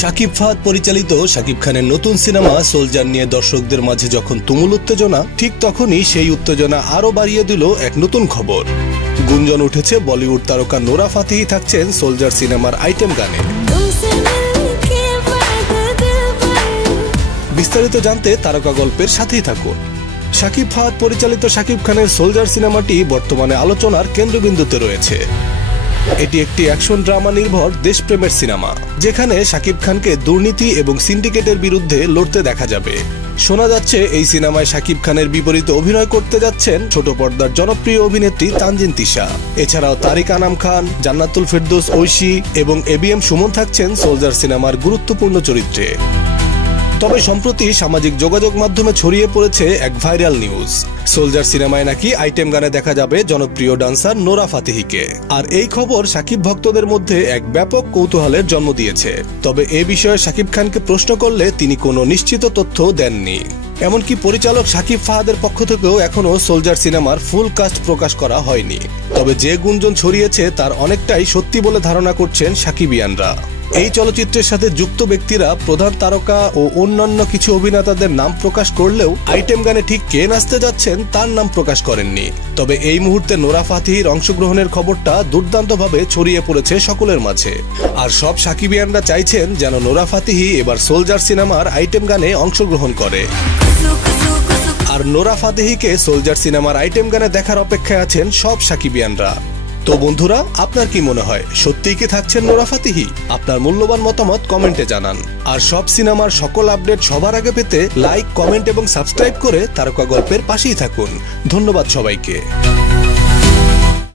শাকিব ফাহাদ পরিচালিত শাকিব খানের নতুন সিনেমা সোলজার নিয়ে দর্শকদের মাঝে যখন তুমুল উত্তেজনা, ঠিক তখনই সেই উত্তেজনা আরো বাড়িয়ে দিল এক নতুন খবর। গুঞ্জন উঠেছে বলিউড তারকা নোরা ফাতেহি থাকছেন সোলজার সিনেমার আইটেম গানে। বিস্তারিত জানতে তারকা গল্পের সাথেই থাকুন। শাকিব ফাহাদ পরিচালিত শাকিব খানের সোলজার সিনেমাটি বর্তমানে আলোচনার কেন্দ্রবিন্দুতে রয়েছে। এটি একটি অ্যাকশন ড্রামা নির্ভর দেশপ্রেমের সিনেমা, যেখানে শাকিব খানকে দুর্নীতি এবং সিন্ডিকেটের বিরুদ্ধে লড়তে দেখা যাবে। শোনা যাচ্ছে এই সিনেমায় শাকিব খানের বিপরীতে অভিনয় করতে যাচ্ছেন ছোট পর্দার জনপ্রিয় অভিনেত্রী তানজিন তিশা। এছাড়াও তারিক আনাম খান, জান্নাতুল ফেরদৌস ঐশী এবং এবিএম সুমন থাকছেন সোলজার সিনেমার গুরুত্বপূর্ণ চরিত্রে। তবে সম্প্রতি সামাজিক যোগাযোগ মাধ্যমে ছড়িয়ে পড়েছে এক ভাইরাল নিউজ। সোলজার সিনেমায় নাকি আইটেম গানে দেখা যাবে জনপ্রিয় ডান্সার নোরা ফাতেহিকে। আর এই খবর শাকিব ভক্তদের মধ্যে এক ব্যাপক কৌতূহলের জন্ম দিয়েছে। তবে এ বিষয়ে শাকিব খানকে প্রশ্ন করলে তিনি কোনো নিশ্চিত তথ্য দেননি। এমনকি পরিচালক শাকিব ফাহাদের পক্ষ থেকেও এখনো সোলজার সিনেমার ফুল কাস্ট প্রকাশ করা হয়নি। তবে যে গুঞ্জন ছড়িয়েছে তার অনেকটাই সত্যি বলে ধারণা করছেন শাকিবিয়ানরা। এই চলচ্চিত্রের সাথে যুক্ত ব্যক্তিরা প্রধান তারকা ও অন্যান্য কিছু অভিনেতাদের নাম প্রকাশ করলেও আইটেম গানে ঠিক কে নাচতে যাচ্ছেন তার নাম প্রকাশ করেননি। তবে এই মুহূর্তে নোরা ফাতেহির অংশগ্রহণের খবরটা দুর্দান্তভাবে ছড়িয়ে পড়েছে সকলের মাঝে। আর সব শাকিবিয়ানরা চাইছেন যেন নোরা ফাতেহি এবার সোলজার সিনেমার আইটেম গানে অংশগ্রহণ করে। আর নোরা ফাতেহিকে সোলজার সিনেমার আইটেম গানে দেখার অপেক্ষায় আছেন সব শাকিবিয়ানরা। তো বন্ধুরা, আপনার কি মনে হয় সত্যিই কি থাকছেন নোরা ফাতেহি? আপনার মূল্যবান মতামত কমেন্টে জানান। আর সব সিনেমার সকল আপডেট সবার আগে পেতে লাইক, কমেন্ট এবং সাবস্ক্রাইব করে তারকা গল্পের পাশেই থাকুন। ধন্যবাদ সবাইকে।